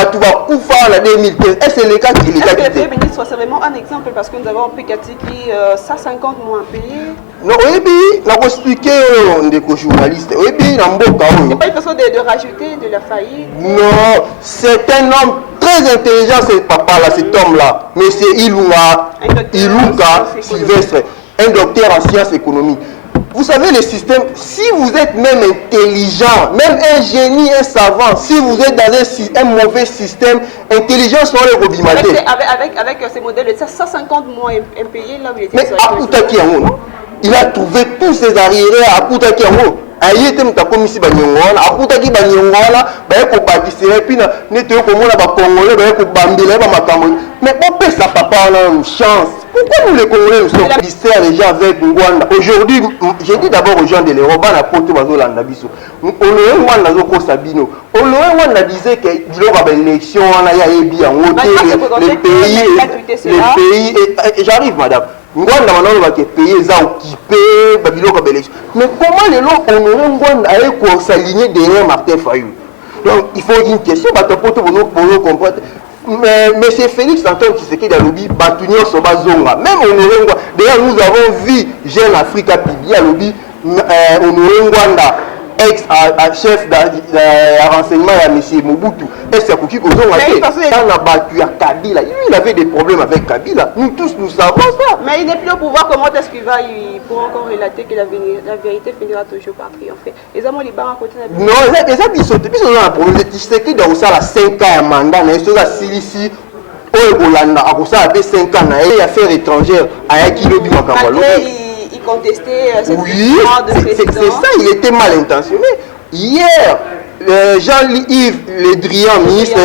Batouba Koufa en 2015. Est-ce le cas qui est le cas? Est-ce que le Premier ministre, c'est vraiment un exemple parce que nous avons un Pécati qui 150 mois payés? Non, oui, on a expliqué aux journalistes. Oui, c'est pas une façon de rajouter de la faillite. Non, c'est un homme très intelligent, ce papa-là, cet homme-là. Mais c'est Iluka Sylvestre, un docteur en sciences économiques. Vous savez, le système, si vous êtes même intelligent, même un génie, un savant, si vous êtes dans un mauvais système, intelligence sur les robimatés. Avec ces modèles de 150 mois impayés, là où il était. Mais Akutaki Yango, il a trouvé tous ses arriérés à Akutaki Yango. Il était commis Banyongona, Akutaki Banyongona, Bayako Bakisere, puis Neto Komona Bakongolais, Bayako Bambile, Bamakamon. Mais pourquoi ça papa a une chance? Pourquoi nous les Congolais nous sommes distraits les gens avec Ngwanda? Aujourd'hui, j'ai dit d'abord aux gens de l'Europe, on a porté Bazolanda Biso. On a Ngwanda Zoko Sabino. On a Ngwanda disait que il y a une élection, il y a eu bien les pays, et j'arrive madame. Ngwanda maintenant va que pays ça occupé, Babylone comme élection. Mais comment les gens honorer Ngwanda avec s'aligner derrière Martin Fayou? Donc il faut une question, pour comprendre. Mais c'est Félix Antoine Tshisekedi a lobby Batunion Sobazonga. Même honoré Ngwanda. D'ailleurs nous avons vu Jeune Africa Pibi a lobby honoré Ngwanda. Ex-chef de renseignement à M. Mobutu. Et c'est pour qui qu'on a battu à Kabila. Il avait des problèmes avec Kabila. Nous tous, nous savons ça. Mais il n'est plus au pouvoir. Comment est-ce qu'il va pour encore relater que la vérité finira toujours par triompher? Les hommes libéraux à côté de la non, les hommes, ils sont un problème. Tu sais qu'il y a 5 ans à mandat. Il y a Silici. Il y a 5 ans à affaires étrangères. Il contestait cette oui, c'est ça, il était mal intentionné. Hier, Jean-Yves Le Drian, ministre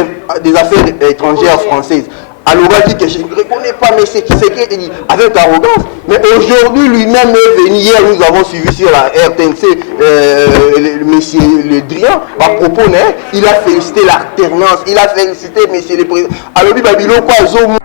des Affaires étrangères françaises, alors il dit que je ne reconnais pas, mais c'est qui c'est dit avec arrogance. Mais aujourd'hui, lui-même est venu. Hier, nous avons suivi sur la RTNC monsieur Le Drian à propos, il a félicité l'alternance, il a félicité monsieur le président. Alors, il va dire quoi, Zomo.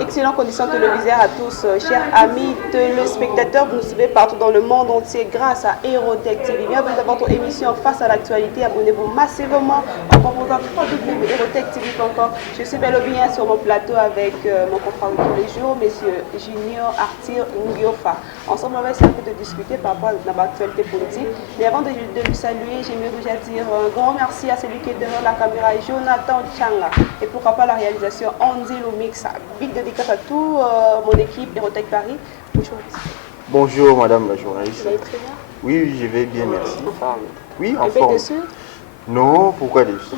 Excellentes conditions télévisuelles à tous, chers amis téléspectateurs, vous nous suivez partout dans le monde entier grâce à Hérotech TV. Bienvenue dans votre émission Face à l'actualité. Abonnez-vous massivement en composant www.hérotech.tv.com. Je suis bel et bien sur mon plateau avec mon confrère de tous les jours, monsieur Junior Arthur Ngiofa. Ensemble, on va essayer un peu de discuter par rapport à l'actualité politique. Mais avant de lui saluer, j'aimerais déjà dire un grand merci à celui qui est derrière la caméra, Jonathan Changa. Et pourquoi pas la réalisation Andy Lumix. Big dédicace à tout mon équipe Hérotech Paris. Bonjour. Bonjour madame la journaliste. Vous allez très bien? Oui, je vais bien, merci. En forme? Oui, en forme. Dessus? Non, pourquoi dessus?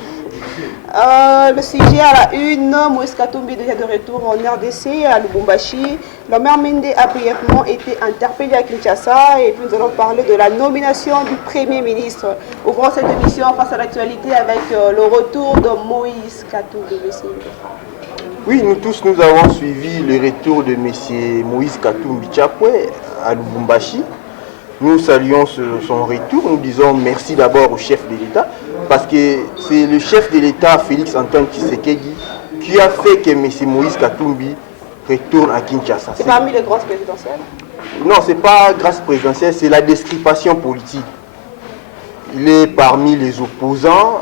Le sujet à la une, Moïse Katumbi déjà de retour en RDC à Lubumbashi. Le maire Mende a brièvement été interpellé à Kinshasa et puis nous allons parler de la nomination du Premier ministre. Ouvrons cette émission face à l'actualité avec le retour de Moïse Katumbi. Oui, nous tous, nous avons suivi le retour de M. Moïse Katumbi Tchapoué à Lubumbashi. Nous saluons son retour, nous disons merci d'abord au chef de l'État, parce que c'est le chef de l'État, Félix Antoine Tshisekedi, qui a fait que M. Moïse Katumbi retourne à Kinshasa. C'est parmi les grâces présidentielles? Non, ce n'est pas grâce présidentielle, c'est la description politique. Il est parmi les opposants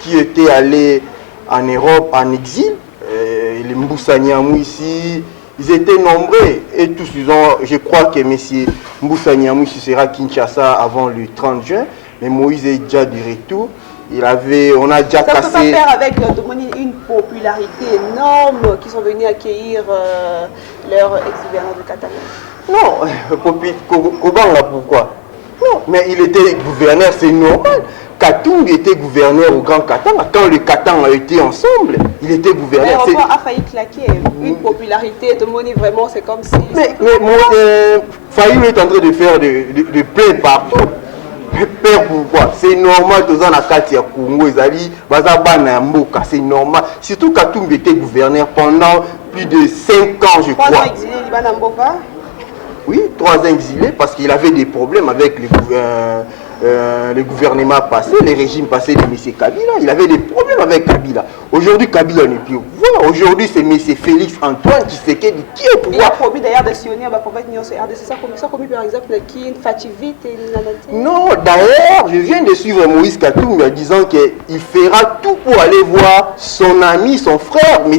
qui étaient allés en Europe en exil. Les Mboussa Niamou ici, ils étaient nombreux et tous ils ont, je crois que M. Mboussa Niamou sera à Kinshasa avant le 30 juin, mais Moïse est déjà de retour. On a déjà cassé. Ça peut pas faire avec une popularité énorme qui sont venus accueillir leur ex-gouverneur de Katanga. Non, Kobanga pourquoi? Non, mais il était gouverneur, c'est normal. Katumbi était gouverneur au Grand Katanga. Quand le Katanga a été ensemble, il était gouverneur. Mais a failli claquer. Une popularité, tout le monde vraiment, c'est comme si... Mais Fayou est en train de faire de plein partout. Père pourquoi? C'est normal, tous en Akati à Congo, c'est normal. Surtout Katumbi était gouverneur pendant plus de 5 ans, je crois. 3 ans exilé, Liban Mboka. Oui, 3 ans exilé parce qu'il avait des problèmes avec les gouvernements passés, les régimes passés de M. Kabila. Il avait des problèmes avec Kabila. Aujourd'hui, Kabila n'est plus au pouvoir. Aujourd'hui, c'est M. Félix Antoine Tshisekedi qui est au pouvoir. Il a promis d'ailleurs de sillonner pour mettre Nyonso RDC. Ça comme par exemple qui Fativite et Nanate. Non, d'ailleurs, je viens de suivre Moïse Katumbi en disant qu'il fera tout pour aller voir son ami, son frère, M.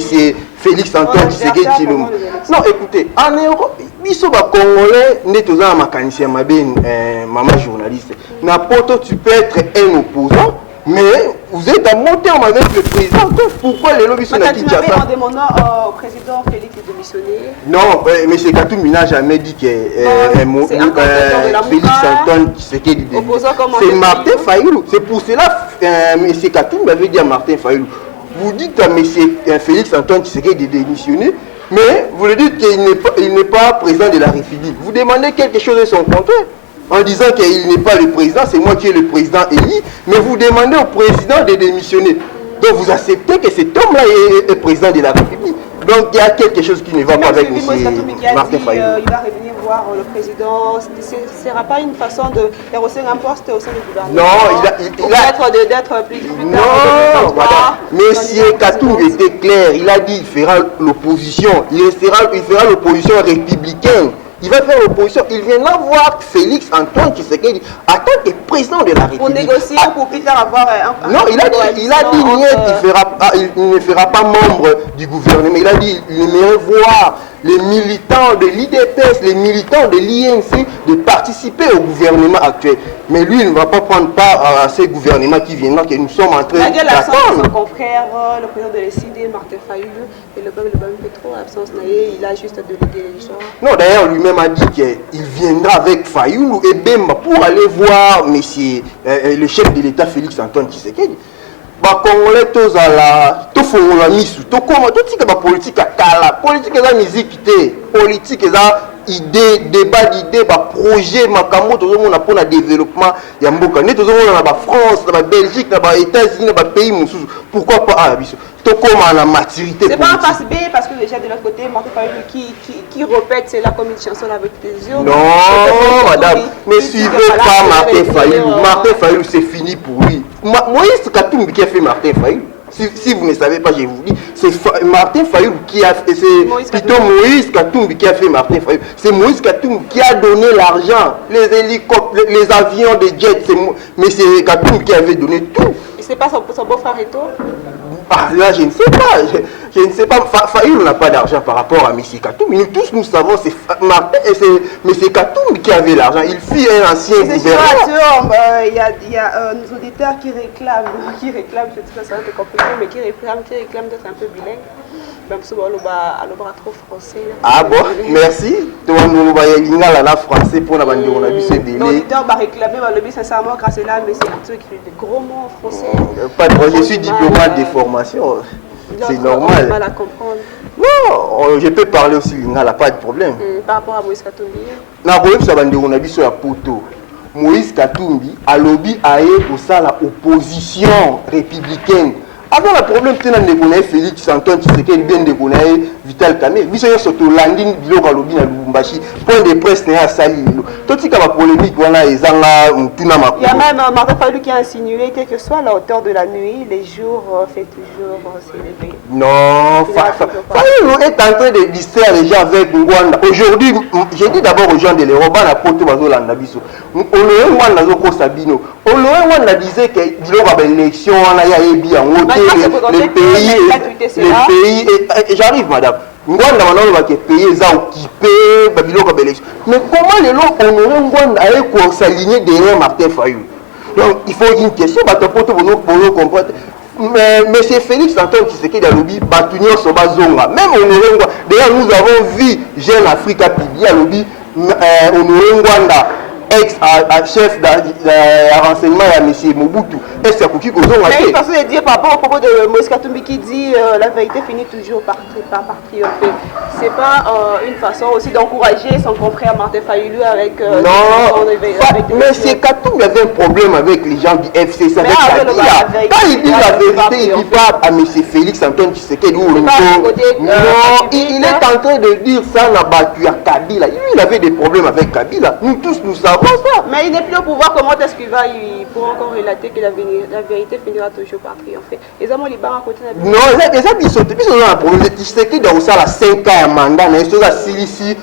Félix Antoine Tshisekedi. Non, écoutez, en Europe, ils sont Congolais, nous sommes en mécanicien, maman journaliste. N'importe tu peux être un opposant, mais vous êtes à monter avec le président. Pourquoi les lobbies sont à Kinshasa? En demandant au président Félix de démissionner. Non, M. Katumbi n'a jamais dit que Félix Antoine Tshisekedi démissionne. C'est Martin Fayulu. C'est pour cela que M. Katumbi avait dit à Martin Fayulu. Vous dites à M. Félix Antoine Tshisekedi de démissionner, mais vous le dites qu'il n'est pas président de la République. Vous demandez quelque chose de son contraire en disant qu'il n'est pas le président, c'est moi qui est le président élu, mais vous demandez au président de démissionner. Donc vous acceptez que cet homme-là est président de la République. Donc il y a quelque chose qui ne va pas avec M. Martin Fayulu. Il va revenir voir le président. Ce ne sera pas une façon de rehausser un poste au sein du gouvernement. Non, il a d'être plus non, madame. M. Katumbi était clair. Il a dit qu'il fera l'opposition. Il fera l'opposition républicaine. Il va faire l'opposition. Il viendra voir Félix Antoine Tshisekedi en tant que président de la République. Pour négocier, pour plus tard avoir un. Non, il a dit il ne fera pas membre du gouvernement. Il a dit qu'il aimerait voir les militants de l'IDPS, les militants de l'INC de participer au gouvernement actuel. Mais lui, il ne va pas prendre part à ces gouvernements qui viendront, que nous sommes en train d'attendre. Son confrère, le président de l'ECD, Martin Fayulu, et le BAM Petro, absence naïe, il a juste délégué les gens. Non, d'ailleurs, lui-même a dit qu'il viendra avec Fayulu et Bemba pour aller voir le chef de l'État, Félix Antoine Tshisekedi. Congolais tozala tofongola misu tokoma totika ba politique akala politique eza musique te politique eza idée débat d'idée ba projet makambo tozomona pour na développement ya mboka ne tozomona na ba France na ba Belgique na ba États-Unis na ba pays mosusu pourquoi pas biso tokoma na maturité. C'est pas un passe B parce que déjà de l'autre côté Martin Fayulu qui répète cela comme une chanson avec plaisir. Non madame, ne suivez pas Martin Fayulu. Martin Fayulu c'est fini pour lui. Moïse Katumbi qui a fait Martin Fayulu. Si vous ne savez pas, je vous dis, c'est Martin Fayulu qui a fait, c'est plutôt Moïse Katumbi qui a fait Martin Fayulu. C'est Moïse Katumbi qui a donné l'argent, les hélicoptères, les avions, les jets, mais c'est Katumbi qui avait donné tout. Et c'est pas son beau-frère Eto? Ah là, je ne sais pas. Je ne sais pas. Fayulu n'a pas d'argent par rapport à M. Katumbi. Nous tous nous savons, c'est Martin et c'est M. Katumbi qui avait l'argent. Il fut un ancien gouverneur. Il y a nos auditeurs qui réclament, je sais que ça va être compliqué, mais qui réclament d'être un peu bilingue. Même si on a trop français. Ah bon, merci. On a français pour la bande on a vu ce délai. L'auditeur va réclamer, sincèrement, grâce à là, mais c'est Arthur qui fait des gros mots en français. Pas de problème, je suis diplomate de formation. C'est normal. Mal à comprendre. Non, je peux parler aussi lingala, pas de problème. Par rapport à Moïse Katumbi. Na problème ça bande on a vu sur la poto. Moïse Katumbi a lobby aé pour ça la opposition républicaine. Avant le problème, tu as Félix Antoine Tshisekedi bien de Vital Kamerhe. Biso yo soto landing biloko alobi na Lubumbashi. Point de presse n'est à sali. Tout ce qui a polémique wana ezanga mutuna makolo. Il y a même Martin Fayulu qui a insinué quelle que soit la hauteur de la nuit, les jours fait toujours s'élever. Non, Fayulu est en train de distraire les gens avec Ngwanda. Aujourd'hui, j'ai dit d'abord aux gens de l'Europe, na poto bazolanda biso. Oloye Ngwanda zo ko Sabino. Oloye Ngwanda disait que biloko ba élection wana ya yebi en haut. Les pays, j'arrive madame, Ngwanda maintenant va que pays est occupé, Babylone élection. Mais comment les gens honorer Ngwanda avec s'aligner derrière Martin Fayulu? Donc il faut une question, pour comprendre. Mais c'est Félix Antoine Tshisekedi a lobby, Batunio Sobazonga. Même honorer Ngwanda. D'ailleurs nous avons vu Jeune Africa Pidi a lobby, honorer Ngwanda. Ex-chef de renseignement à M. Mobutu. est-ce qu'il y a Koki Kozonga? Mais une façon de dire par rapport au propos de Moïse Katumbi qui dit la vérité finit toujours par triompher. C'est pas une façon aussi d'encourager son confrère Martin Fayulu avec... non, mais c'est Katumbi avait un problème avec les gens du FC. Ça fait quand il dit la vérité, il dit pas à M. Félix Antoine Tshisekedi ou non, il est en train de dire ça, on a battu à Kabila. Lui, il avait des problèmes avec Kabila. Nous tous, nous savons ça. Mais il n'est plus au pouvoir. Comment est-ce qu'il va pour encore relater que la vérité finira toujours par triompher? Les hommes libéraux à côté de non, ils sont un problème. Tshisekedi doit aussi à 5 ans à mandat. Mais ils sont à Silisi.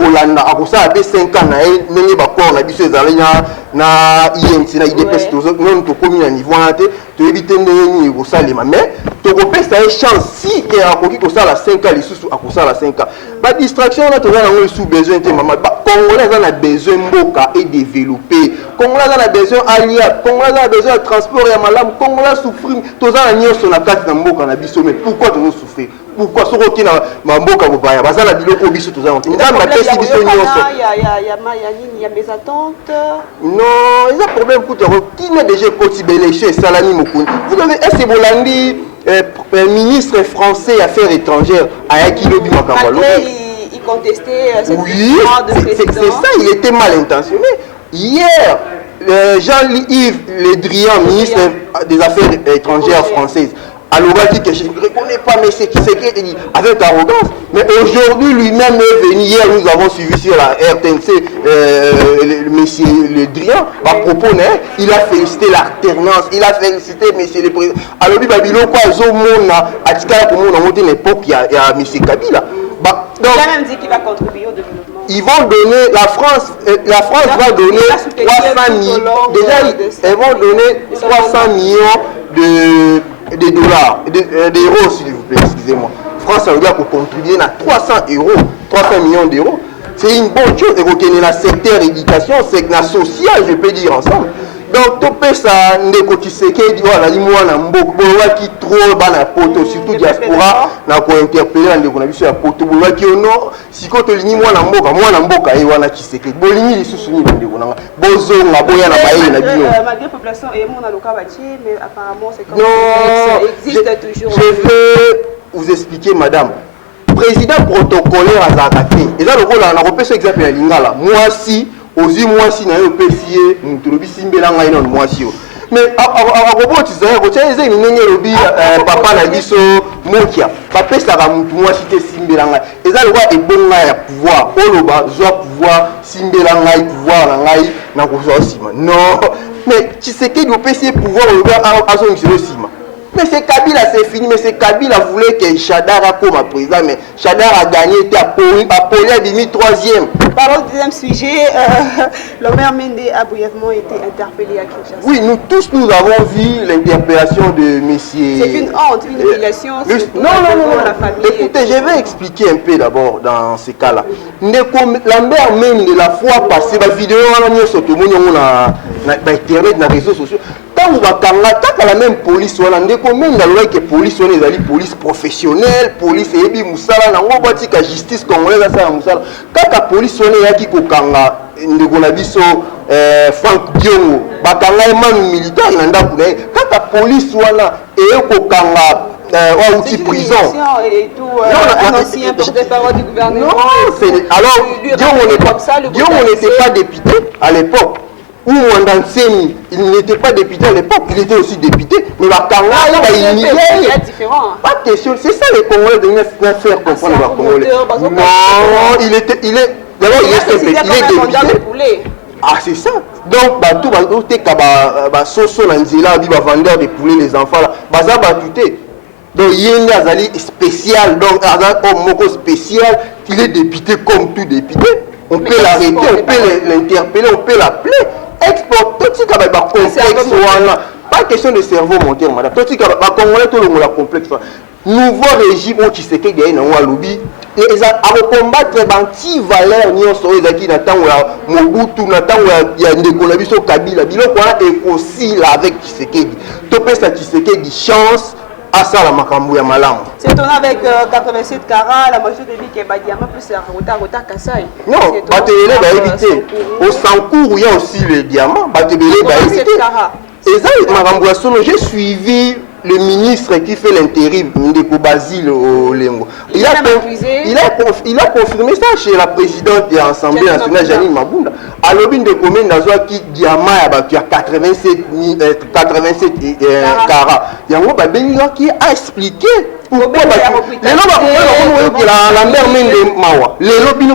Olanda a kosala pe 5 ans na ye ndenge bakor na biso ezali na INC na IDPS non tokomi na niveau wana te toyebi te ndenge nini ekosalema mais tokopesa ye chance si ke akoki kosala 5 ans lisusu akosala 5 ans badistraction wana toza nango lisusu besoin te mama congolais aza na besoin mboka edéveloppe congolais aza na besoin alia congolais aza na besoin ya transport ya malamu congolais souffrir toza na nyonso na kati na mboka na biso mais pourquoi tozosouffrir? Pourquoi ce qui na mamboka bobaya bazala biloko biso tozana nzambe apesi biso nyonso il y a mes attentes non il y a problème kuta qui n'est déjà kotibele chez Salami Moukouni vous avez est-ce bolandi ministre français affaires étrangères ayaki lobi makamba il contestait cette oui c'est ça il était mal intentionné hier Jean-Yves Le Drian ministre des affaires étrangères françaises alors il dit que je ne reconnais pas mais c'est qui c'est dit avec arrogance mais aujourd'hui lui-même est venu hier nous avons suivi sur la RTNC monsieur Le Drian à propos il a félicité l'alternance il a félicité monsieur le président alors il babilo quoi zomona atika pour mon monter l'époque il y a monsieur Kabila donc il a même dit qu'il va contribuer au développement ils vont donner la France va donner 300 millions déjà ils vont donner 300 millions de dollars, d'euros s'il vous plaît, excusez-moi. France a eu pour contribuer à 300 millions d'euros. C'est une bonne chose. Et vous tenez la secteur éducation, secteur social, je peux dire ensemble. Donc, tout ça, ndeko Tshisekedi voilà, moi na mboko qui trop bana poto surtout diaspora na ko interpeller ndeko na biso ya poto bolwa ki ono siko to lingi moi na mboka e wana Tshisekedi bolingi lisusu ni ndeko nanga bozonga boya na baye na bino malgré population et mon aloka bachi mais apparemment c'est comme non, ça existe toujours je vais vous expliquer madame président protocolaire azakate eza lokola na kopesa exemple ya lingala moi si ozi mwasi na yo pesiye mutulobi simbela ngai non mwasi yo mais akoboti zaye kotia eze minenge lobi papa na biso mokia bapesaka mutu mwasi te simbela ngai eza lokwa ebonga ya pouvoir oloba zwa pouvoir simbela ngai pouvoir na ngai na kozwa osima non mais Tshisekedi opesi pouvoir olobi azongisa osima. Mais c'est Kabila, c'est fini. Mais c'est Kabila voulait que Chadar a comme président. Mais Chadar a gagné, Apollo a mis 3e. Parlons du deuxième sujet. Le maire Mende a brièvement été interpellé à Kinshasa. Oui, nous tous, nous avons vu l'interpellation de messieurs. C'est une honte, une humiliation. Non. La famille. Écoutez, je vais expliquer un peu d'abord dans ces cas-là. Lambert Mende, la fois passée, la vidéo, on a mis sur tout le monde, on a Internet, dans les réseaux sociaux. Tant que la même police, on a même que police, on est allé police professionnelle, police et puis Moussala, on a dit que justice congolaise à ça Moussala. Quand la police, on est qui kokanga, ndeko Franck Diongo, bakanga emanu militaire, il en a koulé. Quand la police, on a et kokanga. Outil prison. Et tout, un ancien porte-parole du gouvernement. Non, alors, Diongo n'était pas député à l'époque. Ou Mwandanseni, il n'était pas député à l'époque, il était aussi député. Mais Bakanga, il est différent. Pas de question, c'est ça les Congolais de faire comprendre les Congolais. Non, il est d'abord il est député. Ah c'est ça. Donc tout soso na nzela bi ba vendeur de poulet les enfants là, baza batuté. Donc il y a un spécial, donc un moko spécial, il est député comme tout député. On peut l'arrêter, on peut l'interpeller, on peut l'appeler. Exporter, tout ça va complexe. Pas question de cerveau monter, madame. Tout ça va Congolais, tout le monde complexe. Nouveau régime qui se fait gagner dans le lobby. Et à combattre l'anti-valeur, nous sommes ici dans le Mobutu, dans il y a des collaborations Kabila. Bilo quoi est aussi là avec Tshisekedi. Tout ça Tshisekedi chance. À ça la makambu ya malamu. C'est on avec 87 carats, la majorité de vie qui est Badiama plus Rota Kasai. Non, Batélé va éviter. Au Sankour, il y a aussi les diamants. Batélé va éviter. Et ça, j'ai suivi le ministre qui fait l'intérim, Ndeko Basile Olengo. Il a confirmé ça chez la présidente de l'Assemblée nationale, Janine Mabunda. À l'obin de commune d'Azoa qui diamant a 87 carats. Il y a un homme qui a expliqué pourquoi les lobbies qui a la mer de Mawa. Les lobbies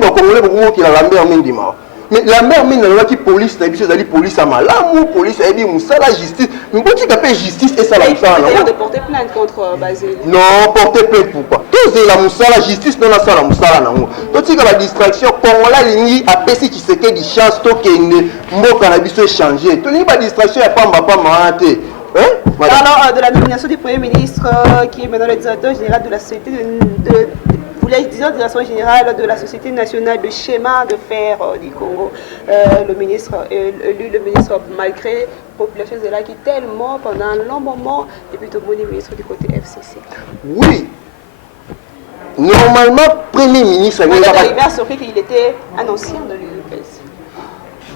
qui a la mer de Mawa. Mais la mère mine la qui police la police à malamu police a dit la justice mais quand tu appelles justice et ça la d'ailleurs de porter plainte contre Basile. Non, porter plainte pourquoi tous la musala justice non ça la musala nango donc tu la distraction comme la ligne a pesi qui se que di chance to kende mboka na biso changer to ni ba distraction ya pamba maate. Alors de la nomination du Premier ministre qui est maintenant le directeur général de la société direction générale de la Société nationale de schéma de fer du Congo. Le ministre élu, le ministre malgré la population de là qui est tellement pendant un long moment et puis tout le monde est ministre du côté FCC. Oui. Normalement, Premier ministre... Il est arrivé à surpris qu'il était un ancien de l'UPS.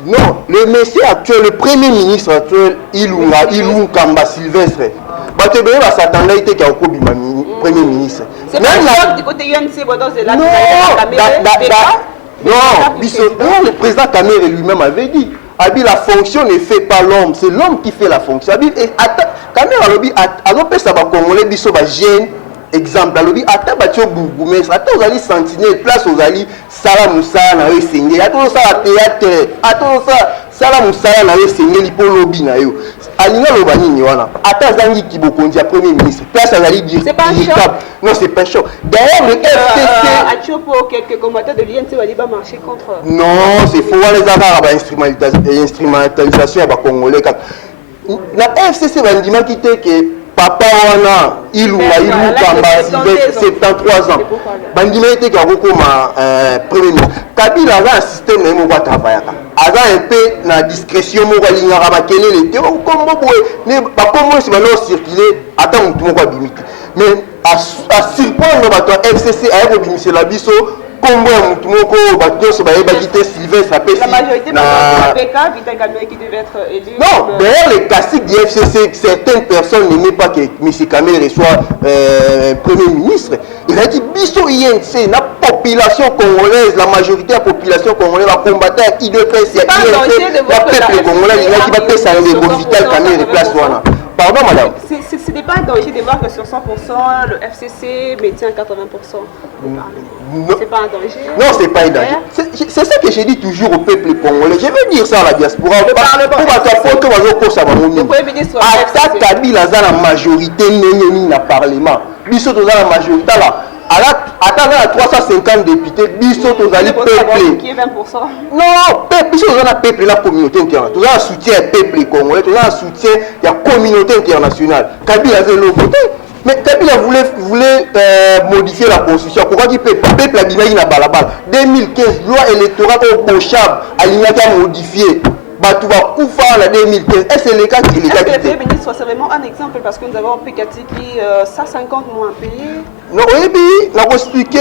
Non, le monsieur actuel, le Premier ministre actuel, Ilunga Kamba Sylvestre. Il s'attendait qu'il y ait un Premier ministre. C'est pas du côté UNC, c'est là non, le président Kamere lui-même avait dit, la fonction ne fait pas l'homme, c'est l'homme qui fait la fonction. Kamere a dit, ça va Congolais, biso ba jeune exemple, alobi ata batio bourgmestre, ata ozali sentinelle, place ozali sala musala na yo sengeli, ata osala théâtre, ata osala sala musala na yo sengeli po lobi na yo. Alinga loba nini wana? Ata zangi kibokonzi ya premier ministre, place azali dire. C'est pas chaud. Non, c'est pas chaud. D'ailleurs, le FCC a pour quelques commentateurs de l'INC va dire marcher contre. Non, c'est faux les avoir ba instrumentalisation ya ba congolais. La FCC va ndima kité que papa wana Ilunga Kamba 73 ans. Bandima était qui a beaucoup premier ministre. Kabila a un système de moko travaillaka. Aza un peu na discrétion moko lingara ba kelele te comme boye ne ba comment se va circuler attends mutu moko bimite. Mais à surprendre ba FCC a rebimisi la biso combo ya mutu moko ba toso ba ébakité Sylvestre appelé la majorité de la PK Vital qui devait être élu. Non, d'ailleurs les classiques du FCC, certaines personnes n'aimaient pas que M. Kamere soit Premier ministre. Il a dit biso INC, la population congolaise, la majorité de la population congolaise va combattre à IDPS, il y a INC, la peuple congolais, il a dit que ça ne Vital Kamere place wana. Pardon madame. Ce n'est pas un danger de voir que sur 100%, le FCC maintient 80%. C'est pas un danger. Non, c'est pas un danger. C'est ça que j'ai dit toujours au peuple congolais. Je veux dire ça à la diaspora. Le Premier ministre attaque Kabila dans la majorité dans le Parlement. Biso dans la majorité là. Attends, à 350 députés, biso tozali peuple. Qui est 20%. Non, biso tozali peuple la communauté internationale. Tozali soutien peuple congolais, tozali soutien la communauté internationale. Kabila c'est le côté. Mais Kabila voulait modifier la constitution. Pourquoi il peuple a dit qu'il n'a pas la balle. 2015, loi électorale au Bochab, Alignata a modifié. Tu vas couper en 2015. Est-ce que c'est le cas qui est le cas? Est-ce que le Premier ministre, c'est vraiment un exemple parce que nous avons un Pécati qui 150 mois payé? Non, oui, on va expliquer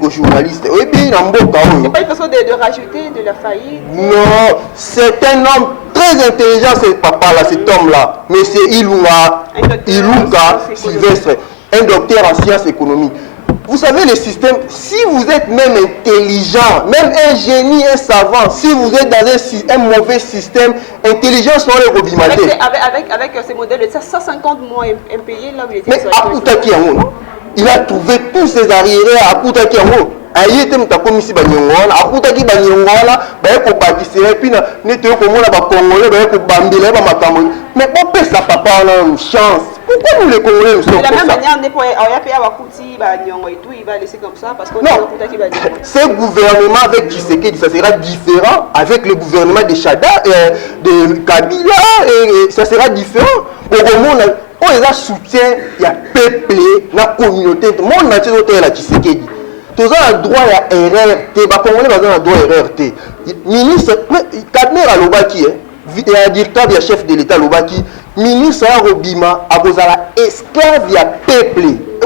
aux journalistes. Oui, c'est pas une façon de rajouter de la faillite. Non, c'est un homme très intelligent, ce papa-là, cet homme-là. Mais c'est Ilunga Sylvestre, un docteur en sciences économiques. Vous savez, le système, si vous êtes même intelligent, même un génie, un savant, si vous êtes dans un mauvais système, intelligence sera le robimaté. Avec ces modèles de 150 mois impayés, là où il était. Mais Akutaki Yango, il a trouvé tous ses arriérés à Akutaki Yango. Ayete mutakomisi banyongona akutaki banyongona baye ko bakisere pina neto ko mona ba congolais baye ko bambela ba makambo mais on peut ça papa on a une chance. Pourquoi nous les Congolais nous sommes de la même manière on est pour ya bakuti banyongo et tout il va laisser comme ça parce qu'on a akutaki banyongo. Ce gouvernement avec Tshisekedi ça sera différent avec le gouvernement de Chada de Kabila et ça sera différent. Au monde on les a soutien il y a peuple la communauté monde entier autour la Tshisekedi. Tous un droit à erreur, les Congolais ont un droit à erreur. Ministre, Kamere Lobaki, directeur et chef de l'État Lobaki, ministre Robima, a besoin esclave à peuple.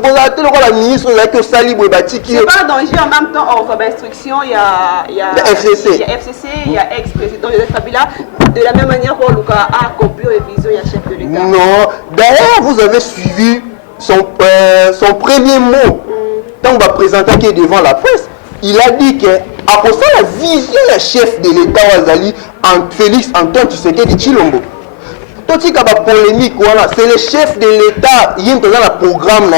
Okozaté, le ministre, il a que Sali Bouebati qui c'est pas un danger en même temps. Comme instruction, il y a FCC, il y a ex-président Joseph Kabila. De la même manière, Paul Luka a accompli révision, il y a chef de l'État. Non, d'ailleurs, vous avez suivi son premier mot. Quand on va présenter qui est devant la presse, il a dit que à cause de la vision du chef de l'État Wazali, Félix Antoine Tshisekedi Tshilombo. Tout ce qui est polémique, voilà, c'est le chef de l'État, il y a un programme,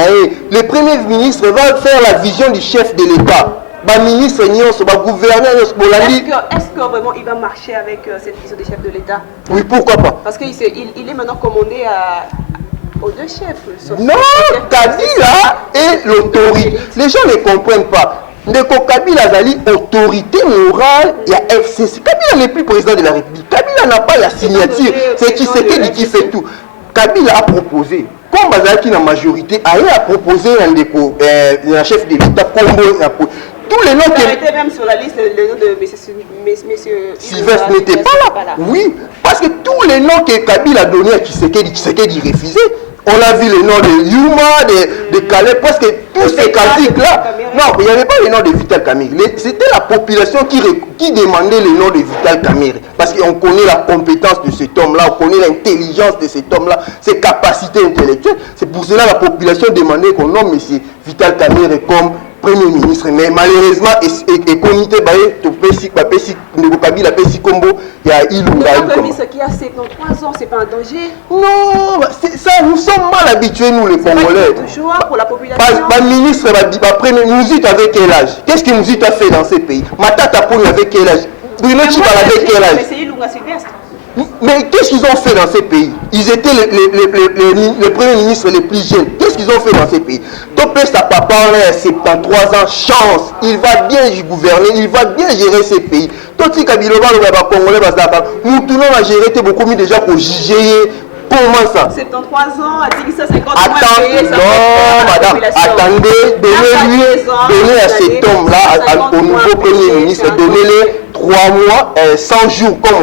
le Premier ministre va faire la vision du chef de l'État. Le ministre, le gouverneur, est-ce que vraiment il va marcher avec cette vision du chef de l'État? Oui, pourquoi pas? Parce qu'il est maintenant commandé aux deux chefs. Non, Kabila est l'autorité. Les gens ne comprennent pas. Ndeko Kabila Zali, autorité morale, il y a FCC. Kabila n'est plus président de la République. Kabila n'a pas la signature. C'est Tshisekedi qui fait tout. Kabila a proposé, comme Bazali la majorité, a proposé un chef de l'État, tous les noms qui étaient même sur la liste, le nom de M. Sylvestre n'était pas là. Oui, parce que tous les noms que Kabila a donnés à Tshisekedi refusait. On a vu les noms de Yuma, de Calais, parce que tous ces casiques-là, non, il n'y avait pas les noms de Vital Kamerhe. C'était la population qui demandait les noms de Vital Kamerhe. Parce qu'on connaît la compétence de cet homme-là, on connaît l'intelligence de cet homme-là, ses capacités intellectuelles. C'est pour cela que la population demandait qu'on nomme M. Vital Kamerhe comme Premier ministre. Mais malheureusement, et comité Kabila Pessi Combo, il y a Ilunga. Le Premier ministre qui a 73 ans, c'est pas un danger? Non, ça, nous sommes mal habitués, nous les Congolais. Toujours pour la population. Le ministre, Mouzit avec quel âge? Qu'est-ce que Mouzit a fait dans ces pays? Matata Pouni avec quel âge? Bruno Tchibala avec quel âge? Mais c'est Ilunga Sylvestre. Mais qu'est-ce qu'ils ont fait dans ces pays? Ils étaient les premiers ministres les plus jeunes. Qu'est-ce qu'ils ont fait dans ces pays? Topé sa papa, on a 73 ans, chance. Il va bien gouverner, il va bien gérer ces pays. Toti Kabiloba, le Congolais, nous a géré beaucoup mieux déjà pour juger. Comment ça? 73 ans, à 1050 ans. Attends, non, madame, attendez, donnez à cet homme-là, au nouveau Premier ministre, donnez-les 3 mois, 100 jours, comme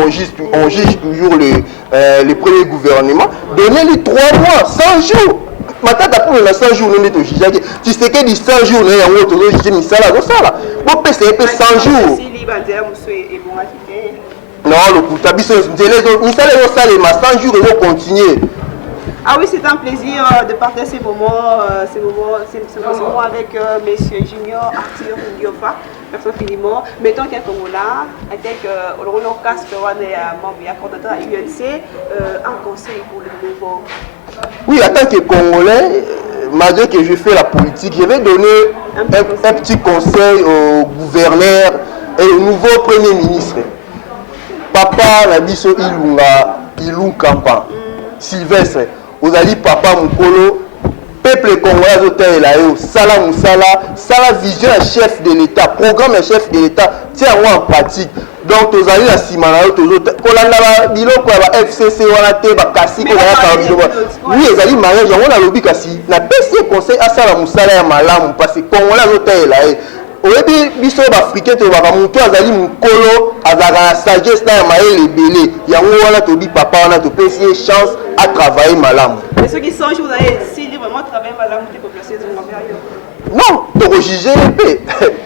on juge toujours le premier gouvernement. Donnez-les 3 mois, 100 jours. Matata pour les 100 jours, nous sommes jugés. Tu sais que 100 jours, nous sommes jugés, nous sommes là. Vous pouvez 100 jours. Non, le Koutabi, c'est 100 jours, ils vont continuer. Ah oui, c'est un plaisir de partager ces moments avec M. Junior Arthur Ndiofa. Merci infiniment. Mettons qu'un Congolais, avec Roland Casper, membre et coordonnateur à l'UNC, un conseil pour le nouveau. Oui, en tant que Congolais, malgré que je fais la politique, je vais donner un petit conseil au gouverneur et au nouveau Premier ministre. Papa Nabiso Ilunga Sylvestre, vous allez dit papa Mukolo, peuple congolais hôtel là Sala Moussala, Sala vision un chef de l'État, programme un chef de l'État, tiens en pratique. Donc vous allez la Simana, vous allez biloko ya FCC wana te ba kasi ko ya biloko. Oui, vous allez mariage on a lobby kasi. Na PC conseil à Sala Moussala ya malamu parce que congolais hôtel là oyebi biso baafricain tobaka moto azali mokolo azalaka na sagesse na ya mayele ebele yango wana tobi papa wana topesi ye chance à travailler malamu. Mais ceux qui sont vous allez s'ils vraiment travailler malamu te population de non, tokojuger mpe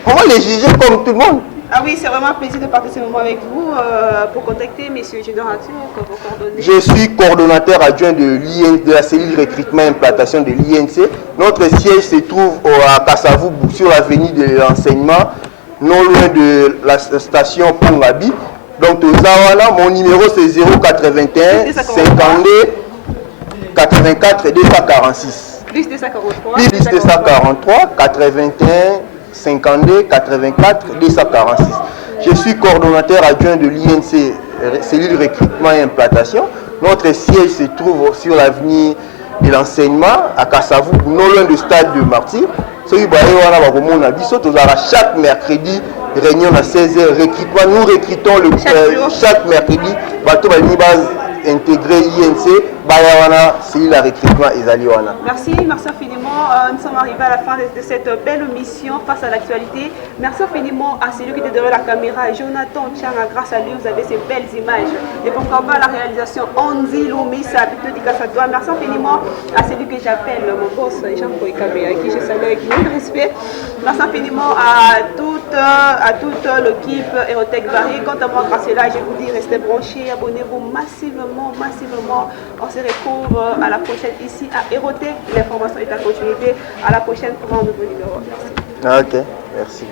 on va les juger comme tout le monde. Ah oui, c'est vraiment un plaisir de partager ce moment avec vous. Pour contacter M. Junior Arthur, vos coordonnées. Je suis coordonnateur adjoint de la cellule recrutement et implantation de l'INC. Notre siège se trouve à Kassavou, sur l'avenue de l'enseignement, non loin de la station Pongabi. Donc, mon numéro c'est 081 52 84 246. Plus 243. Plus 243 81 52 84 246. Je suis coordonnateur adjoint de l'INC, cellule recrutement et implantation. Notre siège se trouve sur l'avenue de l'enseignement à Kassavou, non loin du stade de Martyr. Chaque mercredi, réunion à 16h, recrutement. Nous recrutons chaque mercredi, bateau intégrer INC, Bayawana, c'est la recrutement Ezaliwana. Merci infiniment. Nous sommes arrivés à la fin de cette belle mission face à l'actualité. Merci infiniment à celui qui était derrière la caméra, Jonathan Tchanga. Grâce à lui, vous avez ces belles images. Et pourquoi pas la réalisation Andy Lomissa, plutôt dédicace à toi. Merci infiniment à celui que j'appelle mon boss, Jean-Paul Kabé, à qui je salue avec beaucoup de respect. Merci infiniment à toute l'équipe Aérotech Barry. Quant à moi, grâce à là, je vous dis, restez branchés, abonnez-vous massivement. On se retrouve à la prochaine ici à Aérotech. L'information est à continuité. À la prochaine pour un nouveau numéro. Merci. Ok, merci.